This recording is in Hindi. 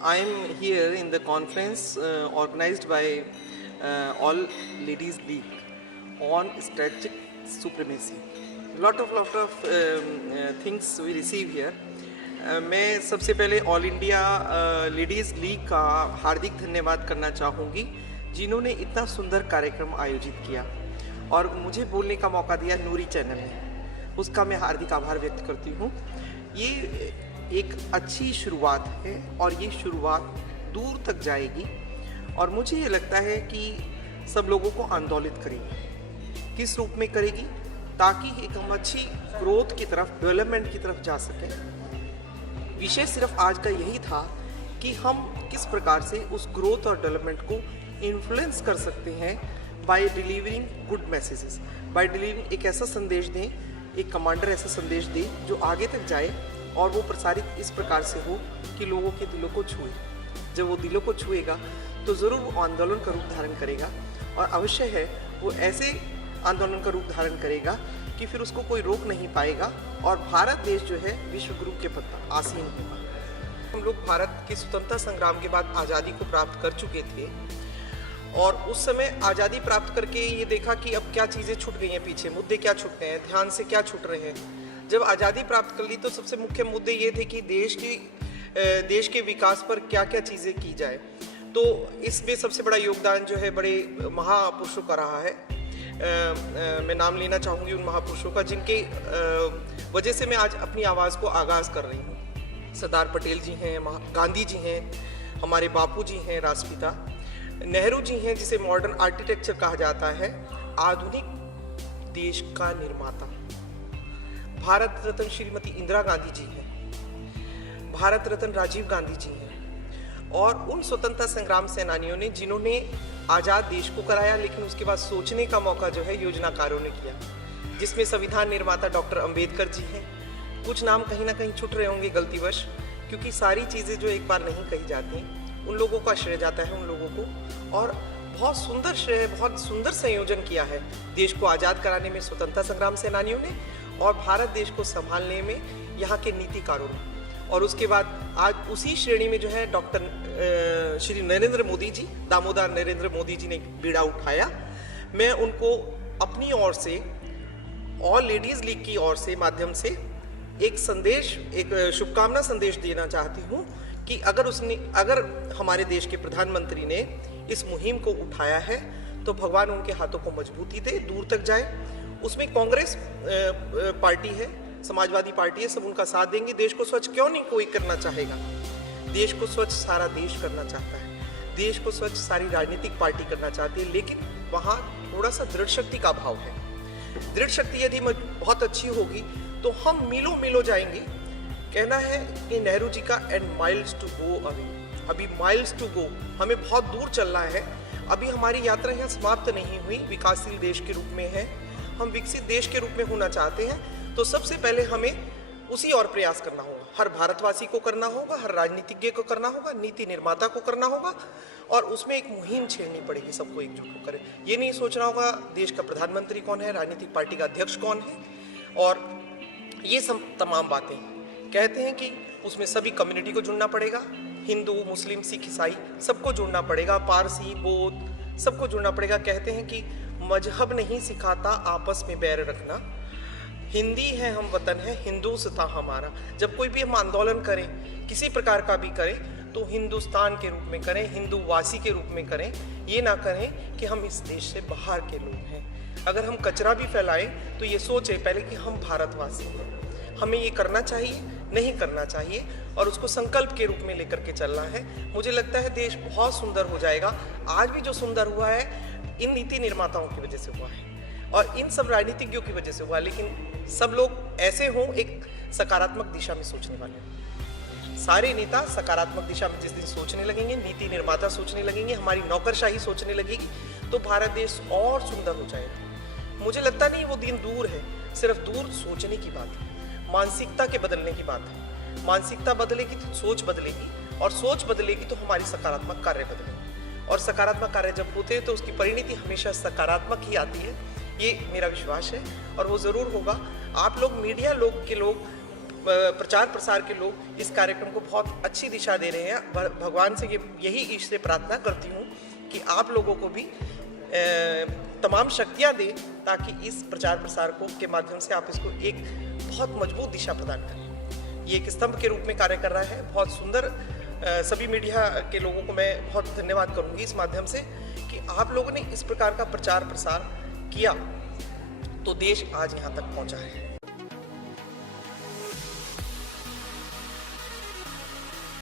I am here in the conference organized by All Ladies League on strategic supremacy. Lot of things we receive here. मैं सबसे पहले ऑल इंडिया लेडीज़ लीग का हार्दिक धन्यवाद करना चाहूँगी जिन्होंने इतना सुंदर कार्यक्रम आयोजित किया और मुझे बोलने का मौका दिया नूरी चैनल ने, उसका मैं हार्दिक आभार व्यक्त करती हूँ। ये एक अच्छी शुरुआत है और ये शुरुआत दूर तक जाएगी और मुझे ये लगता है कि सब लोगों को आंदोलित करेगी। किस रूप में करेगी? ताकि एक हम अच्छी ग्रोथ की तरफ, डेवलपमेंट की तरफ जा सकें। विषय सिर्फ आज का यही था कि हम किस प्रकार से उस ग्रोथ और डेवलपमेंट को इन्फ्लुएंस कर सकते हैं by delivering good messages, by delivering एक ऐसा संदेश दें, एक कमांडर ऐसा संदेश दे जो आगे तक जाए और वो प्रसारित इस प्रकार से हो कि लोगों के दिलों को छुए। जब वो दिलों को छुएगा तो ज़रूर वो आंदोलन का रूप धारण करेगा और अवश्य है वो ऐसे आंदोलन का रूप धारण करेगा कि फिर उसको कोई रोक नहीं पाएगा और भारत देश जो है विश्व गुरु के पद पर आसीन होगा। हम लोग भारत के स्वतंत्रता संग्राम के बाद आज़ादी को प्राप्त कर चुके थे और उस समय आज़ादी प्राप्त करके ये देखा कि अब क्या चीज़ें छूट गई हैं, पीछे मुद्दे क्या छूट गए हैं, ध्यान से क्या छूट रहे हैं। जब आज़ादी प्राप्त कर ली तो सबसे मुख्य मुद्दे ये थे कि देश के विकास पर क्या क्या चीज़ें की जाए। तो इसमें सबसे बड़ा योगदान जो है बड़े महापुरुषों का रहा है। मैं नाम लेना चाहूँगी उन महापुरुषों का जिनके वजह से मैं आज अपनी आवाज़ को आगाज़ कर रही हूँ। सरदार पटेल जी हैं, गांधी जी हैं, हमारे बापू जी हैं राष्ट्रपिता, नेहरू जी हैं जिसे मॉडर्न आर्किटेक्चर कहा जाता है, आधुनिक देश का निर्माता। भारत रत्न श्रीमती इंदिरा गांधी जी हैं, भारत रत्न राजीव गांधी जी हैं और उन स्वतंत्रता संग्राम सेनानियों ने जिन्होंने आज़ाद देश को कराया, लेकिन उसके बाद सोचने का मौका जो है योजनाकारों ने किया, जिसमें संविधान निर्माता डॉक्टर अंबेडकर जी हैं। कुछ नाम कहीं ना कहीं छूट रहे होंगे गलतीवश, क्योंकि सारी चीज़ें जो एक बार नहीं कही जाती उन लोगों का श्रेय जाता है उन लोगों को। और बहुत सुंदर श्रेय, बहुत सुंदर संयोजन किया है देश को आज़ाद कराने में स्वतंत्रता संग्राम सेनानियों ने और भारत देश को संभालने में यहाँ के नीतिकारों ने। और उसके बाद आज उसी श्रेणी में जो है डॉक्टर श्री नरेंद्र मोदी जी, दामोदर नरेंद्र मोदी जी ने बीड़ा उठाया। मैं उनको अपनी ओर से, ऑल लेडीज़ लीग की ओर से माध्यम से एक संदेश, एक शुभकामना संदेश देना चाहती हूँ कि अगर हमारे देश के प्रधानमंत्री ने इस मुहिम को उठाया है तो भगवान उनके हाथों को मजबूती दे, दूर तक जाए। उसमें कांग्रेस पार्टी है, समाजवादी पार्टी है, सब उनका साथ देंगे। देश को स्वच्छ क्यों नहीं कोई करना चाहेगा? देश को स्वच्छ सारा देश करना चाहता है, देश को स्वच्छ सारी राजनीतिक पार्टी करना चाहती है, लेकिन वहाँ थोड़ा सा दृढ़ शक्ति का अभाव है। दृढ़ शक्ति यदि बहुत अच्छी होगी तो हम मीलों मीलों जाएंगे। कहना है कि नेहरू जी का and miles to go away, अभी माइल्स टू गो, हमें बहुत दूर चलना है। अभी हमारी यात्रा यहाँ समाप्त नहीं हुई, विकासशील देश के रूप में है, हम विकसित देश के रूप में होना चाहते हैं। तो सबसे पहले हमें उसी और प्रयास करना होगा, हर भारतवासी को करना होगा, हर राजनीतिज्ञ को करना होगा, नीति निर्माता को करना होगा और उसमें एक मुहिम छेड़नी पड़ेगी, सबको एकजुट होकर। ये नहीं सोचना होगा देश का प्रधानमंत्री कौन है, राजनीतिक पार्टी का अध्यक्ष कौन है, और ये सब तमाम बातें कहते हैं कि उसमें सभी कम्युनिटी को जुड़ना पड़ेगा, हिंदू, मुस्लिम, सिख, ईसाई सबको जुड़ना पड़ेगा, पारसी, बौद्ध सबको जुड़ना पड़ेगा। कहते हैं कि मजहब नहीं सिखाता आपस में बैर रखना, हिंदी है हम वतन है, हिंदुस्तां हमारा। जब कोई भी हम आंदोलन करें, किसी प्रकार का भी करें, तो हिंदुस्तान के रूप में करें, हिंदूवासी के रूप में करें। ये ना करें कि हम इस देश से बाहर के लोग हैं। अगर हम कचरा भी फैलाएं तो ये सोचें पहले कि हम भारतवासी हैं, हमें ये करना चाहिए, नहीं करना चाहिए, और उसको संकल्प के रूप में लेकर के चलना है। मुझे लगता है देश बहुत सुंदर हो जाएगा। आज भी जो सुंदर हुआ है इन नीति निर्माताओं की वजह से हुआ है और इन सब राजनीतिज्ञों की वजह से हुआ, लेकिन सब लोग ऐसे हों एक सकारात्मक दिशा में सोचने वाले। सारे नेता सकारात्मक दिशा में जिस दिन सोचने लगेंगे, नीति निर्माता सोचने लगेंगे, हमारी नौकरशाही सोचने लगेगी, तो भारत देश और सुंदर हो जाएगा। मुझे लगता नहीं वो दिन दूर है, सिर्फ दूर सोचने की बात है, मानसिकता के बदलने की बात है। मानसिकता बदलेगी तो सोच बदलेगी और सोच बदलेगी तो हमारी सकारात्मक कार्य बदलेंगे और सकारात्मक कार्य जब होते हैं तो उसकी परिणति हमेशा सकारात्मक ही आती है। ये मेरा विश्वास है और वो ज़रूर होगा। आप लोग मीडिया लोग प्रचार प्रसार के लोग इस कार्यक्रम को बहुत अच्छी दिशा दे रहे हैं। भगवान से यही ईश से प्रार्थना करती हूँ कि आप लोगों को भी तमाम शक्तियाँ दे, ताकि इस प्रचार प्रसार के माध्यम से आप इसको एक बहुत मजबूत दिशा प्रदान करें। ये एक स्तंभ के रूप में कार्य कर रहा है, बहुत सुंदर। सभी मीडिया के लोगों को मैं बहुत धन्यवाद करूंगी इस माध्यम से कि आप लोगों ने इस प्रकार का प्रचार प्रसार किया, तो देश आज यहाँ तक पहुँचा है।